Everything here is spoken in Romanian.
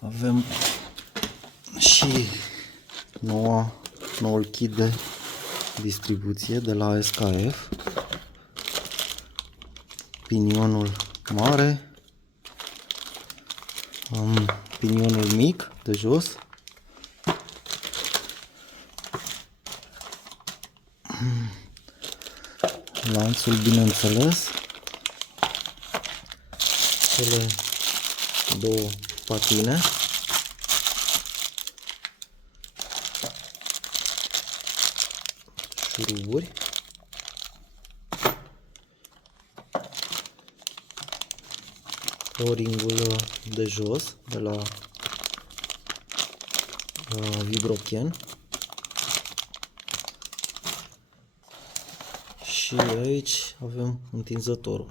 Avem și noul kit de distribuție de la SKF. Pinionul mare, pinionul mic de jos, lanțul, bineînțeles, cele două patine, șuruburi, o-ringul de jos de la Vibrochen și aici avem întinzătorul.